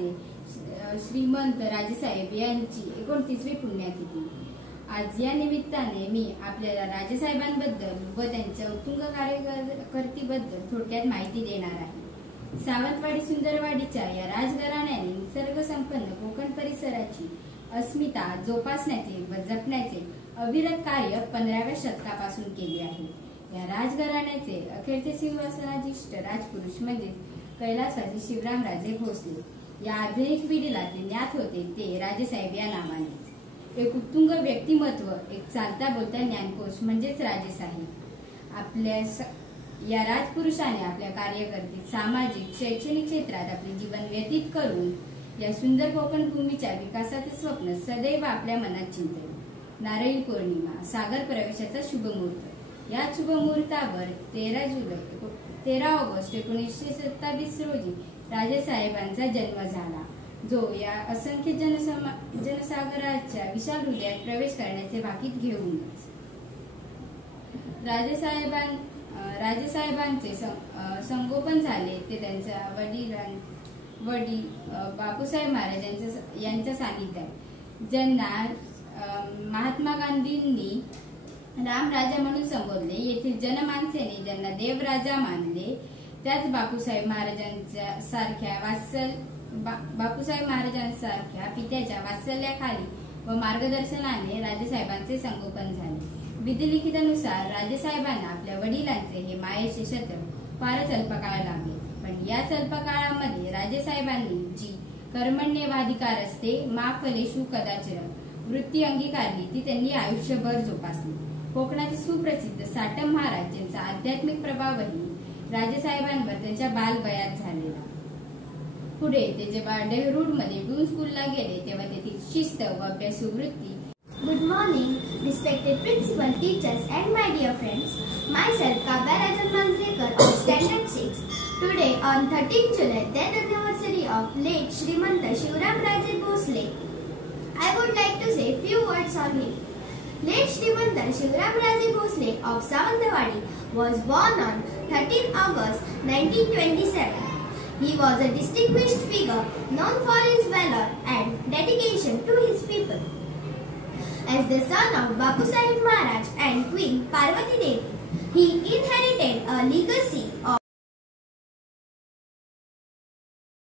राजे श्रीमंत राजेसाहेब यांची 29वी पुण्यतिथी। आज या निमित्ताने मी आपल्याला राजेसाहेबांबद्दल व त्यांच्या उत्तुंग कार्यकर्तीबद्दल थोडक्यात माहिती देणार आहे। सावंतवाडी सुंदरवाडीच्या या राजघराण्याने निसर्गसंपन्न कोकण परिसराची अस्मिता जोपासण्याचे व जपण्याचे अविरत कार्य 15व्या शतकापासून केले आहे। या राजघराण्याचे अखेरचे सिंहासनाधीष्ठ राजपुरुष म्हणजे कैलासवासी शिवरामराजे भोसले। या आधुनिक पिढीला ते ज्ञात होते ते राजेसाहेब या नावानेच। एक उत्तुंग व्यक्तिमत्व, एक चालता बोलता ज्ञानकोश म्हणजेच राजेसाहेब। आपल्या या राजपुरुषाने आपल्या कारकिर्दीत सामाजिक शैक्षणिक क्षेत्रात आपले जीवन व्यतीत करून या सुंदर कोकण भूमीच्या विकासाचे स्वप्न सदैव आपल्या मनात चिंतले। नारळी पौर्णिमा, सागर प्रवेशाचा शुभ मुहूर्त। या शुभ मुहूर्तावर 13 ऑगस्ट 1927 रोजी राजेसाहेबांचा जन्म झाला, जो या असंख्य जनसागराच्या विशाल हृदयात प्रवेश करण्याचे भाकीत घेऊनच। राजेसाहेबांचे संगोपन झाले ते त्यांच्या वडील बापूसाहेब महाराज यांच्या सानिध्यात, ज्यांना महात्मा गांधींनी रामराजा म्हणून संबोधले। येथील जनमानसेने ज्यांना देवराजा मानले, त्याच बापूसाहेब महाराजांसारख्या पित्याच्या वात्सल्याखाली व मार्गदर्शनाने राजेसाहेबांचे संगोपन झाले। विधिलिखितानुसार राजेसाहेबांना आपल्या वडिलांचे हे मायेचे शतक फारच अल्पकाळ लागले, पण या अल्पकाळामध्ये राजेसाहेबांनी जी कर्मण्येवाधिकार असते मा फलेषु कदाचन वृत्ती अंगीकारली ती त्यांनी आयुष्यभर जोपासली। कोकणाचे सुप्रसिद्ध साटम महाराज यांचा आध्यात्मिक प्रभावही राजेसाहेबांवर त्यांच्या बालवयात झालेला। पुढे ते जेव्हा देहरूडमध्ये डून स्कूलला गेले तेव्हा तेथील शिस्त व अभ्यासू वृत्ती। Good morning, respected principal, teachers and my dear friends. Myself Kavya Rajan Manjrekar of Standard 6. Today on 13th July, 10th anniversary of late Shrimanta Shivaramraje Bhosle, I would like to say few words on him. Late Shrimanta Shivaramraje Bhosle of Savantawadi was born on 13 August 1927. He was a distinguished figure known for his valor and dedication to his people. As the son of Bapu Sahib Maharaj and Queen Parvati Devi, he inherited a legacy